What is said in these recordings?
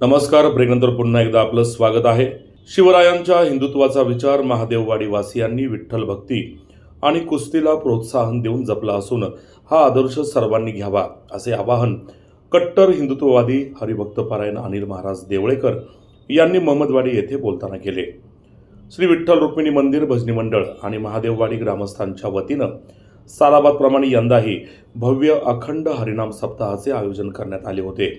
नमस्कार ब्रेकनंतर पुन्हा एकदा आपलं स्वागत आहे. शिवरायांच्या हिंदुत्वाचा विचार महादेववाडी वासियांनी विठ्ठल भक्ती आणि कुस्तीला प्रोत्साहन देऊन जपला असून हा आदर्श सर्वांनी घ्यावा असे आवाहन कट्टर हिंदुत्ववादी हरिभक्त पारायण अनिल महाराज देवळेकर यांनी महमदवाडी येथे बोलताना केले. श्री विठ्ठल रुक्मिणी मंदिर भजनी मंडळ आणि महादेववाडी ग्रामस्थांच्या वतीनं सालाबादप्रमाणे यंदाही भव्य अखंड हरिनाम सप्ताहाचे आयोजन करण्यात आले होते.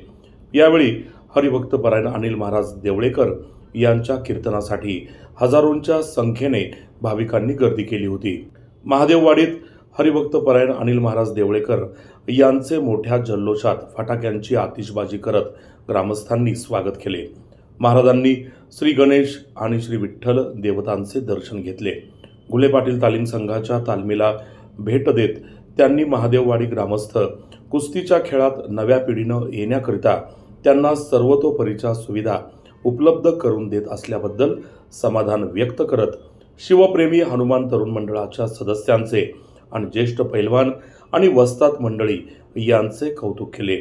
यावेळी हरिभक्त परायण अनिल महाराज देवळेकर यांच्या कीर्तनासाठी हजारोंच्या संख्येने भाविकांनी गर्दी केली होती. महादेववाडीत हरिभक्त परायण अनिल महाराज देवळेकर यांचे मोठ्या जल्लोषात फटाक्यांची आतिषबाजी करत ग्रामस्थांनी स्वागत केले. महाराजांनी श्री गणेश आणि श्री विठ्ठल देवतांचे दर्शन घेतले. गुले पाटील तालीम संघाच्या तालमीला भेट देत त्यांनी महादेववाडी ग्रामस्थ कुस्तीच्या खेळात नव्या पिढीनं येण्याकरिता त्यांना सर्वतोपरीच्या सुविधा उपलब्ध करून देत असल्याबद्दल समाधान व्यक्त करत शिवप्रेमी हनुमान तरुण मंडळाच्या सदस्यांचे आणि ज्येष्ठ पैलवान आणि वस्तात मंडळी यांचे कौतुक केले.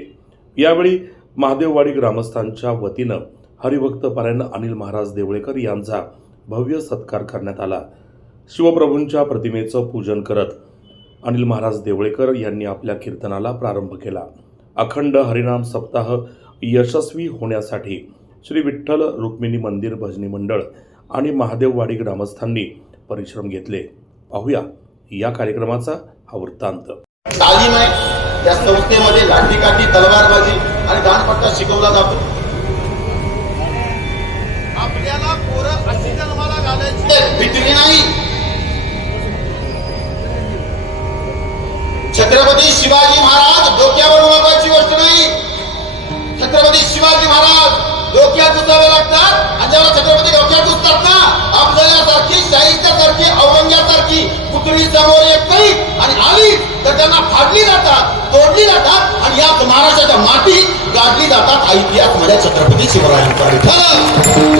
यावेळी महादेववाडी ग्रामस्थांच्या वतीनं हरिभक्त पारायण अनिल महाराज देवळेकर यांचा भव्य सत्कार करण्यात आला. शिवप्रभूंच्या प्रतिमेचं पूजन करत अनिल महाराज देवळेकर यांनी आपल्या कीर्तनाला प्रारंभ केला. अखंड हरिनाम सप्ताह यशस्वी होण्यासाठी श्री विठ्ठल रुक्मिणी मंदिर भजनी मंडळ आणि महादेववाडी ग्रामस्थांनी परिश्रम घेतले. पाहूया या कार्यक्रमाचा हा वृत्तांत. तालीम आहे. त्या संस्थेमध्ये लाठीकाठी तलवारबाजी आणि दानपट्टा शिकवला जातो. आपल्याला पोरं अशी जन्माला घालायची भित्री नाही. छत्रपती शिवाजी महाराज शिवाजी महाराज डोक्यात घुसावे लागतात आणि जेव्हा छत्रपती डोक्यात घुसतात ना आपल्यासारखी शाहिस्तासारखी औरंग्यासारखी पुतळी समोर येत नाही आणि आली तर त्यांना फाडली जातात तोडली जातात आणि याच महाराष्ट्राच्या माती गाडली जातात. ऐतिहास इतिहासमध्ये छत्रपती शिवरायांचा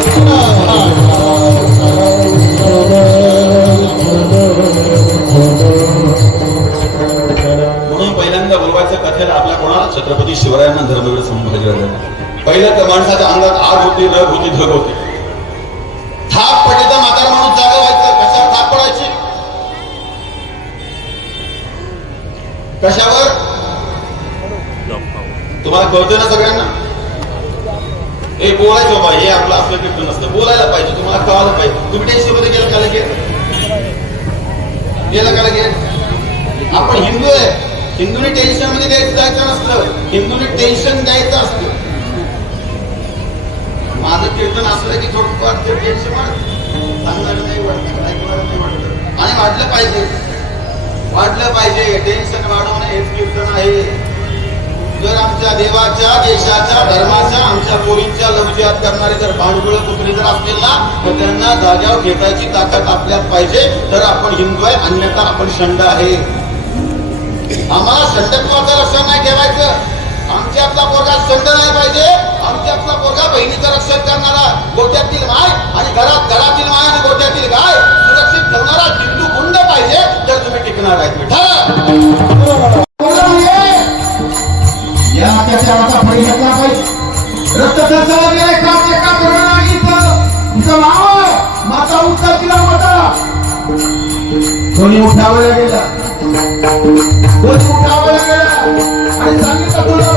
म्हणून पहिल्यांदा बोलवायचं कथेला आपल्या कोणाला? छत्रपती शिवरायांना धर्मवीर संभाजी पहिलं तर माणसाच्या अंगात आग होती रग होती धग होती. थाप पडली म्हातार माणूस जागा व्हायचं. कशावर थाप पडायची? कशावर? तुम्हाला कळतं ना सगळ्यांना? हे बोलायचं बाबा हे आपलं असलं कीर्तन नसतं. बोलायला पाहिजे तुम्हाला कळायला पाहिजे. तुम्ही टेन्शनमध्ये गेलं का लगेच? गेलं का लगेच? आपण हिंदू आहे. हिंदूने टेन्शनमध्ये द्यायचं जायचं नसतं. हिंदूने टेन्शन द्यायचं असतं. माझं कीर्तन असलं की थोडंफार ते टेन्शन वाढत. चांगलं नाही वाटत ऐकवायला नाही वाटत. आणि वाटलं पाहिजे. वाटलं पाहिजे. टेन्शन वाढवणं हेच कीर्तन आहे. जर आमच्या देवाच्या देशाच्या धर्माच्या आमच्या पोरींच्या लवचियात करणारे जर भांडगुळ कुत्रे जर असतील ना तर त्यांना जाग्यावर घेतायची ताकद आपल्यात पाहिजे. तर आपण हिंदू आहे अन्यथा आपण शंड आहे. आम्हाला संडत्वाचं रक्षण नाही ठेवायचं. आमच्यातला पोरगा संड आमच्यातला पोरगा बहिणीचं रक्षण करणारा गोठ्यातील माय आणि घरात घरातील माय आणि गोठ्यातील गाय सुरक्षित ठेवणारा हिंदू गुंड पाहिजे तर तुम्ही टिकणार आहेत या घेतला पाहिजे. रक्त संचालन गेले एका नाव माझा उत्तर होता कोणी उठावला गेला कोणी उठावला गेला आणि सांगितलं तुला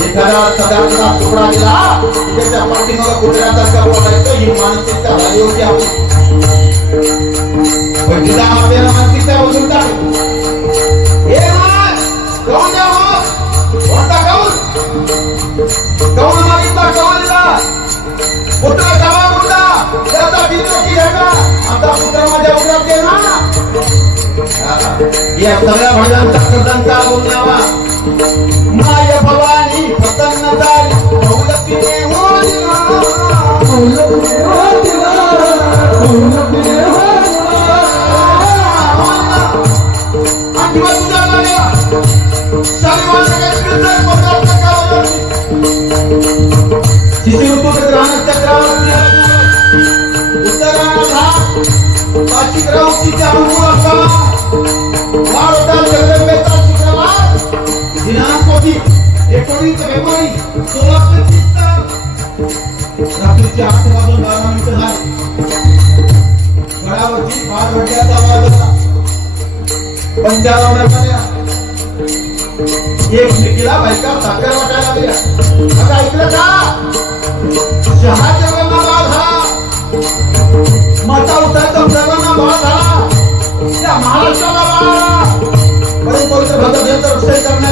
एखादा सदाचा तुकडा दिला त्याच्या पाठीमागे कुत्र्यासारखा बोलायचं ही मानसिकता झाली होती पण तिला आपल्याला मानसिकता बदलून टाकली हे मान कौन द्या होता कौन कौन मागितला कौन दिला पुत्र कवा मुर्दा त्याचा बिंदू की है ना आता पुत्र माझ्या उघडते ना या सगळ्या भजनांचा कर्तांचा बोलण्यावा माय भवानी प्रसन्न झाली दौलतीने होदिला दौलतीने होदिला दौलतीने होदिला आणि मग तुझा लागला सारी कीर्तन पदार्थ असा वाढता दिनांक एकोणीस फेब्रुवारी सोळाशे तीस रात्रीचे आठ वाजून दहा मिनिट झाले. गडावरची फार वड्याचा आवाज होता. पंजा लावण्यात आल्या एक मिकीला बायका साखर वाटायला लागल्या. आता ऐकलं का शहाच्या जगांना बाळ माता उतरता जगांना बाळ झाला त्या महाराष्ट्राला बाळ परंतु भगत यंत्र विषय करण्याकरता